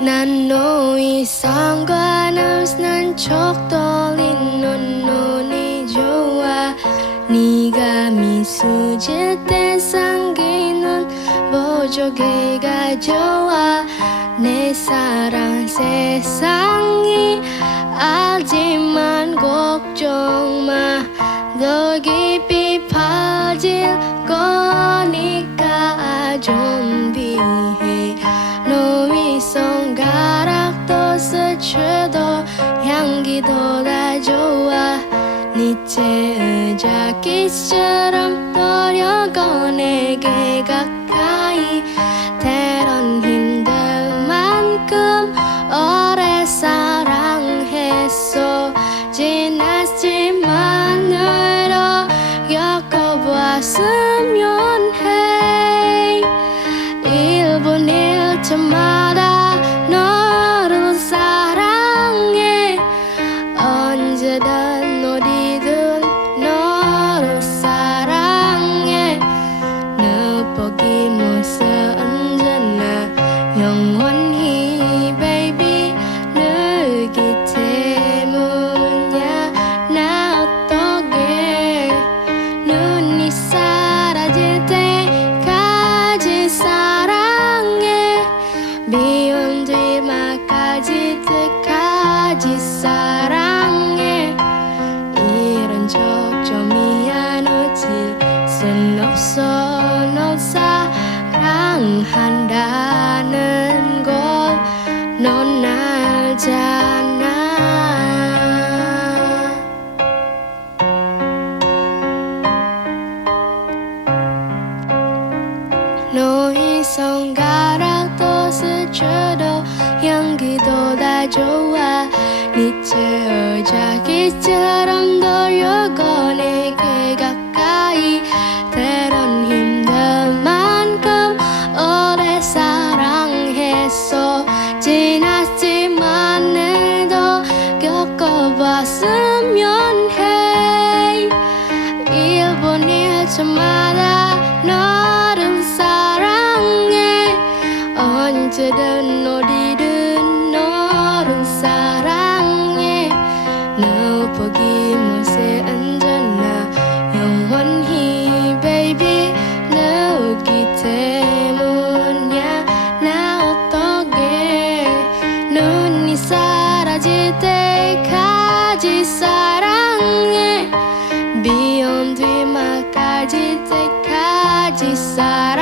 난 너의 상관없는 척 떨리는 눈이 좋아. 네가 미소 지을 때 생기는 보조개가 좋아. 내 사랑 세상이 알지만 걱정 마. 더 깊이 퍼질 거니까 준비해. 너의 손가락도 스쳐도 향기도 다 좋아. 네 채자 기처럼 떠려고 내게 가까이. 때론 힘들 만큼 오래 사랑했어. 지났지만 너로 겪어봤으면 해. 1분 1초마다 너를 사랑해. 언제든 어디든 너를 사랑해. 너 보기모습 언제나 영원히 baby. 너기 때문이야. 나 어떡해. 눈이 사라질 때까지 사랑해. 미운 뒤막까지 때까지 사랑해. 이런 적 좀 미안해질 순 없어. 널 사랑한다는 걸 넌 알잖아. 너의 손가락도 스쳐도 향기도 다 좋아. 네 채자기처럼 돌려고 내게 가까이. 때론 힘들 만큼 오래 사랑했어. 지났지만 내도 겪어봤으면 해. 1분 1초마다 너를 사랑해. 언제든 어디든 너를 사랑해. 너 보기모습 언제나 영원히 baby. 너기 때문이야. 나 어떡해. 눈이 사라질 때까지 사랑해. 미운 뒤막까지 때까지 사랑해.